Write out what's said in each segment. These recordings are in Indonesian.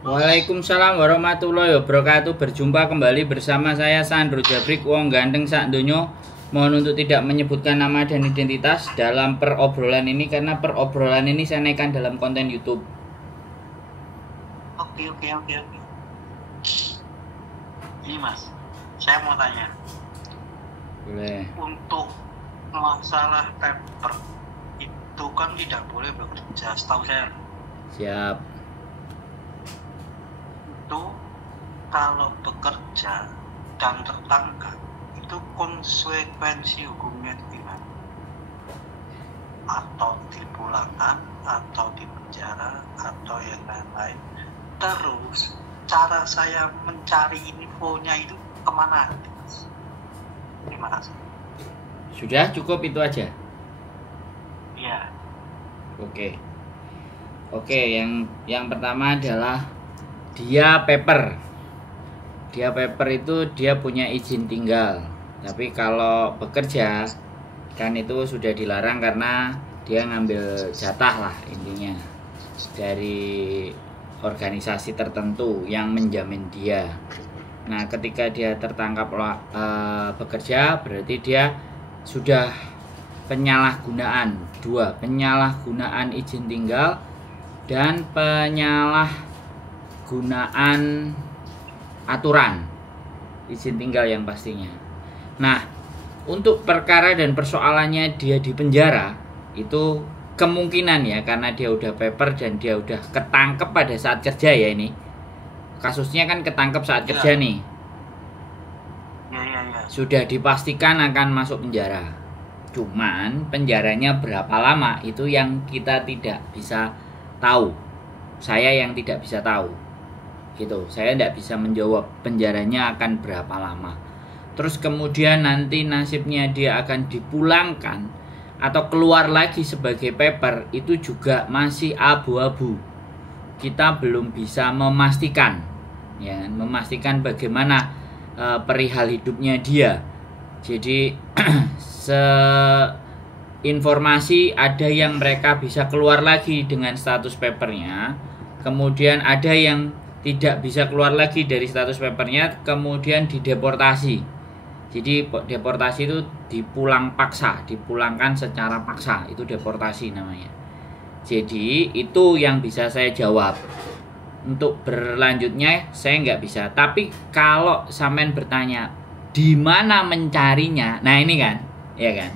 Waalaikumsalam warahmatullahi wabarakatuh. Berjumpa kembali bersama saya Sandro Jabrik, wong ganteng sak donya. Mohon untuk tidak menyebutkan nama dan identitas dalam perobrolan ini karena perobrolan ini saya naikkan dalam konten YouTube. Oke. Ini Mas, saya mau tanya. Boleh. Untuk masalah paper itu kan tidak boleh bekerja, setahu saya. Siap. Itu kalau bekerja dan tertangkap itu konsekuensi hukumnya itu gimana? Atau dipulangkan, atau dipenjara, atau yang lain-lain. Terus cara saya mencari infonya itu kemana? Terima kasih. Sudah cukup itu aja. Iya. Oke, yang pertama adalah dia paper. Dia paper itu dia punya izin tinggal. Tapi kalau bekerja kan itu sudah dilarang karena dia ngambil jatah lah intinya dari organisasi tertentu yang menjamin dia. Nah, ketika dia tertangkap bekerja berarti dia sudah penyalahgunaan penyalahgunaan izin tinggal dan penyalahgunaan aturan izin tinggal yang pastinya. Nah, untuk perkara dan persoalannya dia di penjara itu kemungkinan ya karena dia udah paper dan dia udah ketangkep pada saat kerja ya ini. Kasusnya kan ketangkep saat kerja nih. Ya. Sudah dipastikan akan masuk penjara. Cuman penjaranya berapa lama itu yang kita tidak bisa tahu. Saya yang tidak bisa tahu. Gitu. Saya tidak bisa menjawab penjaranya akan berapa lama. Terus kemudian nanti nasibnya dia akan dipulangkan atau keluar lagi sebagai paper itu juga masih abu-abu. Kita belum bisa memastikan bagaimana perihal hidupnya dia. Jadi informasi ada yang mereka bisa keluar lagi dengan status papernya, kemudian ada yang tidak bisa keluar lagi dari status papernya, kemudian dideportasi. Jadi deportasi itu dipulangkan secara paksa, itu deportasi namanya. Jadi itu yang bisa saya jawab. Untuk berlanjutnya saya nggak bisa. Tapi kalau sampean bertanya di mana mencarinya, nah ini kan, ya kan.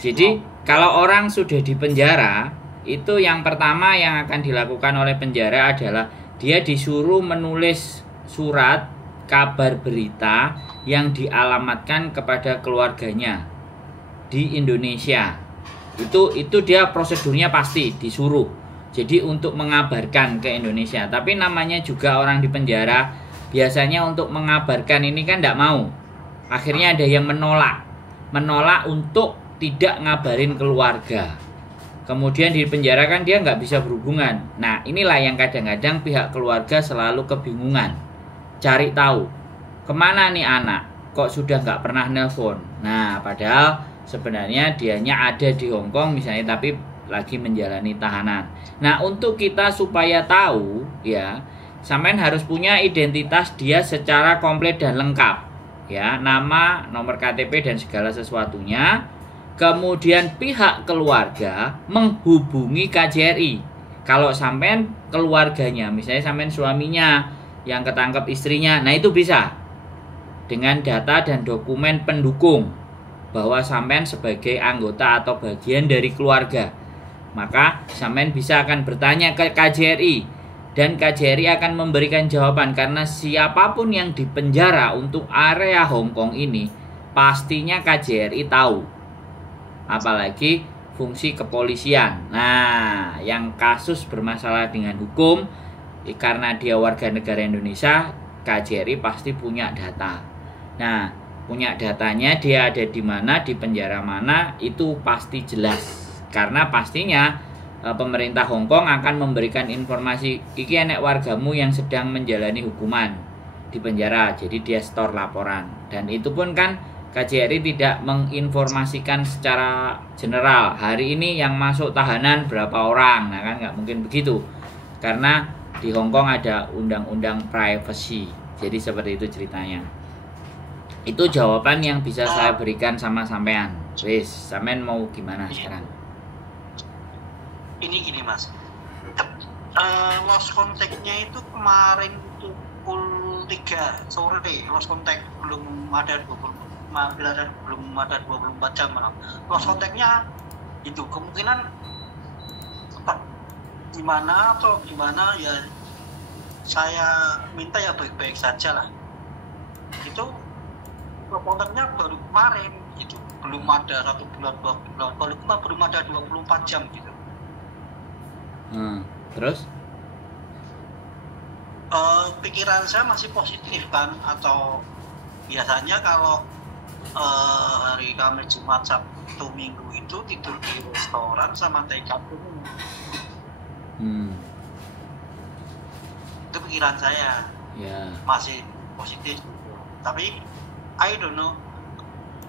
Jadi kalau orang sudah di penjara, itu yang pertama yang akan dilakukan oleh penjara adalah dia disuruh menulis surat kabar berita yang dialamatkan kepada keluarganya di Indonesia. Itu dia prosedurnya pasti disuruh. Jadi untuk mengabarkan ke Indonesia. Tapi namanya juga orang di penjara, biasanya untuk mengabarkan ini kan tidak mau. Akhirnya ada yang menolak untuk tidak ngabarin keluarga. Kemudian di penjara kan dia nggak bisa berhubungan. Nah inilah yang kadang-kadang pihak keluarga selalu kebingungan. Cari tahu kemana nih anak, kok sudah nggak pernah nelpon. Nah padahal sebenarnya dianya ada di Hong Kong misalnya, tapi lagi menjalani tahanan. Nah untuk kita supaya tahu ya, sampean harus punya identitas dia secara komplit dan lengkap ya, nama, nomor KTP dan segala sesuatunya. Kemudian pihak keluarga menghubungi KJRI. Kalau sampean keluarganya, misalnya sampean suaminya yang ketangkep istrinya, nah itu bisa dengan data dan dokumen pendukung bahwa sampean sebagai anggota atau bagian dari keluarga. Maka sampean bisa akan bertanya ke KJRI dan KJRI akan memberikan jawaban, karena siapapun yang dipenjara untuk area Hong Kong ini pastinya KJRI tahu. Apalagi fungsi kepolisian. Nah, yang kasus bermasalah dengan hukum karena dia warga negara Indonesia, KJRI pasti punya data. Nah, punya datanya dia ada di mana, di penjara mana, itu pasti jelas. Karena pastinya pemerintah Hong Kong akan memberikan informasi, iki enek wargamu yang sedang menjalani hukuman di penjara, jadi dia store laporan. Dan itu pun kan KJRI tidak menginformasikan secara general hari ini yang masuk tahanan berapa orang. Nah kan nggak mungkin begitu, karena di Hong Kong ada undang-undang privacy. Jadi seperti itu ceritanya. Itu jawaban yang bisa saya berikan sama sampean. Wis, sampean mau gimana sekarang? Ini gini Mas, lost contact-nya itu kemarin pukul 3 sore, lost contact belum ada 24 jam. Lost contact-nya itu kemungkinan gimana atau gimana ya, saya minta ya baik-baik saja lah. Itu kontaknya baru kemarin, itu belum ada 1 bulan 2 bulan, kalau belum ada 24 jam gitu. Terus? Pikiran saya masih positif kan, atau biasanya kalau hari Kamis, Jumat, Sabtu, Minggu itu tidur di restoran sama take out dulu. Itu pikiran saya masih positif, tapi I don't know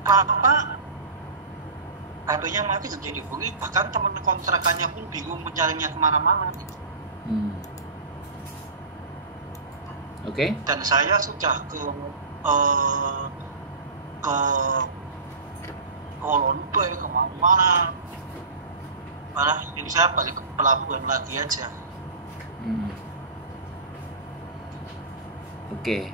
apa HP-nya mati jadi dihubungi, bahkan teman kontrakannya pun bingung mencarinya kemana-mana gitu. Oke. Dan saya sudah ke Kolon Bay, kemana-mana, malah ini saya balik ke pelabuhan lagi aja. Oke.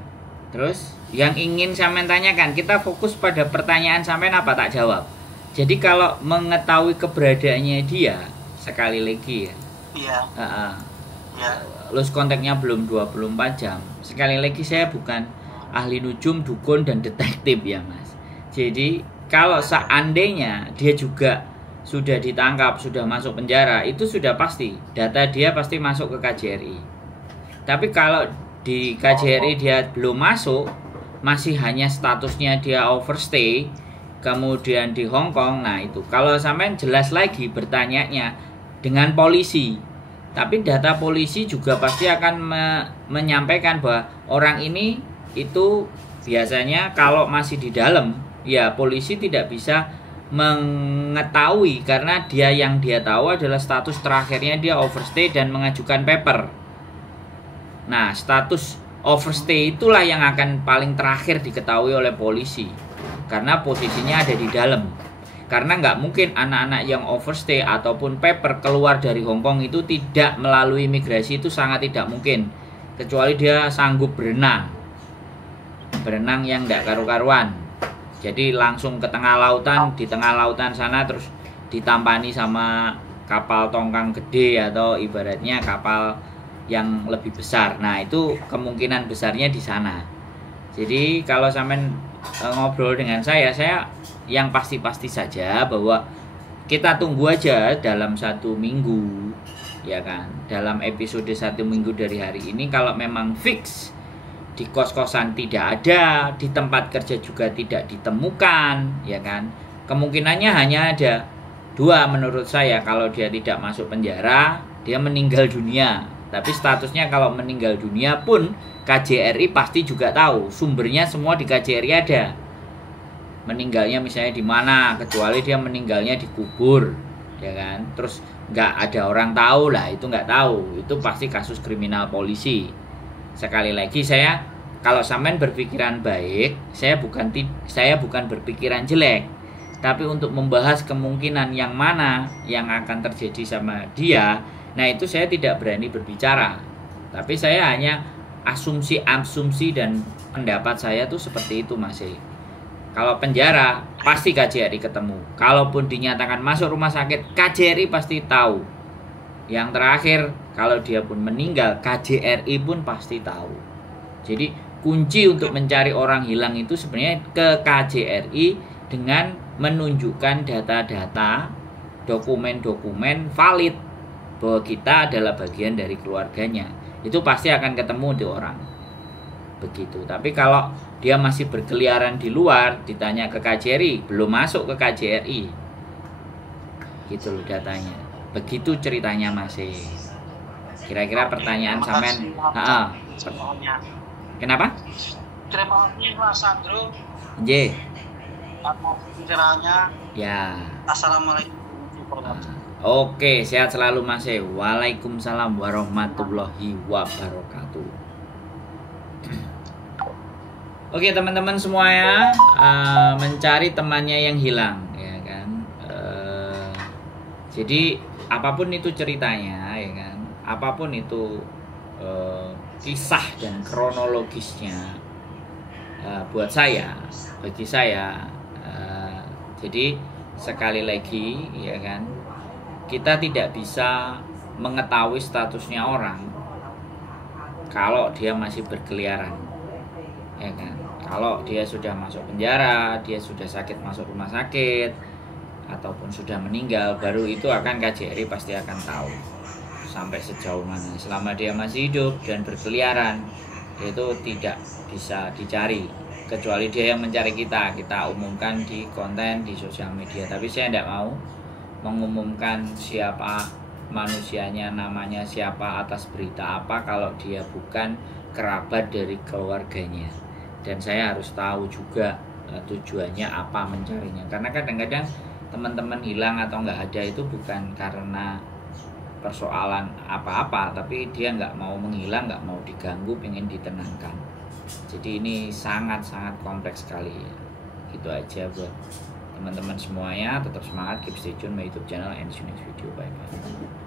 Terus yang ingin sampean tanyakan, kita fokus pada pertanyaan sampean apa tak jawab. Jadi kalau mengetahui keberadaannya dia, sekali lagi ya. Iya. Ya. Lost kontaknya belum 24 jam. Sekali lagi saya bukan ahli nujum, dukun dan detektif ya Mas. Jadi kalau seandainya dia juga sudah ditangkap, sudah masuk penjara, itu sudah pasti data dia pasti masuk ke KJRI. Tapi kalau di KJRI dia belum masuk, masih hanya statusnya dia overstay, kemudian di Hong Kong, nah itu kalau sampean jelas lagi bertanyanya dengan polisi. Tapi data polisi juga pasti akan menyampaikan bahwa orang ini itu biasanya kalau masih di dalam, ya polisi tidak bisa mengetahui karena yang dia tahu adalah status terakhirnya dia overstay dan mengajukan paper. Nah, status overstay itulah yang akan paling terakhir diketahui oleh polisi karena posisinya ada di dalam. Karena nggak mungkin anak-anak yang overstay ataupun paper keluar dari Hong Kong itu tidak melalui imigrasi, itu sangat tidak mungkin, kecuali dia sanggup berenang yang nggak karu-karuan. Jadi langsung ke tengah lautan, di tengah lautan sana terus ditampani sama kapal tongkang gede atau ibaratnya kapal yang lebih besar. Nah, itu kemungkinan besarnya di sana. Jadi kalau sampean ngobrol dengan saya yang pasti-pasti saja bahwa kita tunggu aja dalam 1 minggu, ya kan. Dalam episode 1 minggu dari hari ini, kalau memang fix di kos-kosan tidak ada, di tempat kerja juga tidak ditemukan, ya kan. Kemungkinannya hanya ada 2 menurut saya. Kalau dia tidak masuk penjara, dia meninggal dunia. Tapi statusnya kalau meninggal dunia pun KJRI pasti juga tahu. Sumbernya semua di KJRI ada. Meninggalnya misalnya di mana, kecuali dia meninggalnya dikubur, ya kan. Terus nggak ada orang tahu lah, itu nggak tahu. Itu pasti kasus kriminal polisi. Sekali lagi kalau sampean berpikiran baik, saya bukan berpikiran jelek. Tapi untuk membahas kemungkinan yang mana yang akan terjadi sama dia, nah itu saya tidak berani berbicara. Tapi saya hanya asumsi dan pendapat saya tuh seperti itu Mas. Kalau penjara pasti KJRI ketemu. Kalaupun dinyatakan masuk rumah sakit, KJRI pasti tahu. Yang terakhir, kalau dia pun meninggal, KJRI pun pasti tahu. Jadi kunci untuk mencari orang hilang itu sebenarnya ke KJRI dengan menunjukkan data-data, dokumen-dokumen valid bahwa kita adalah bagian dari keluarganya. Itu pasti akan ketemu di orang. Begitu. Tapi kalau dia masih berkeliaran di luar, ditanya ke KJRI, belum masuk ke KJRI. Gitu loh datanya. Begitu ceritanya masih. Kira-kira pertanyaan sampean. Kenapa? Terima kasih Mas Sandro. J. Atas pencerahannya. Ya. Assalamualaikum. Oke, sehat selalu Mas. Waalaikumsalam warahmatullahi wabarakatuh. Oke teman-teman semuanya, mencari temannya yang hilang, ya kan. Jadi apapun itu ceritanya, ya kan. Apapun itu kisah dan kronologisnya, buat saya, bagi saya, jadi sekali lagi, ya kan. Kita tidak bisa mengetahui statusnya orang kalau dia masih berkeliaran, ya kan. Kalau dia sudah masuk penjara, dia sudah sakit masuk rumah sakit, ataupun sudah meninggal, baru itu akan KJRI pasti akan tahu sampai sejauh mana. Selama dia masih hidup dan berkeliaran, itu tidak bisa dicari, kecuali dia yang mencari kita umumkan di konten di sosial media. Tapi saya tidak mau mengumumkan siapa manusianya, namanya siapa, atas berita apa, kalau dia bukan kerabat dari keluarganya. Dan saya harus tahu juga tujuannya apa mencarinya. Karena kadang-kadang teman-teman hilang atau nggak ada itu bukan karena persoalan apa-apa, tapi dia nggak mau menghilang, nggak mau diganggu, pengen ditenangkan. Jadi ini sangat-sangat kompleks sekali ya. Gitu aja buat teman-teman semuanya, tetap semangat, keep stay tune my YouTube channel, and see you next video. Bye bye.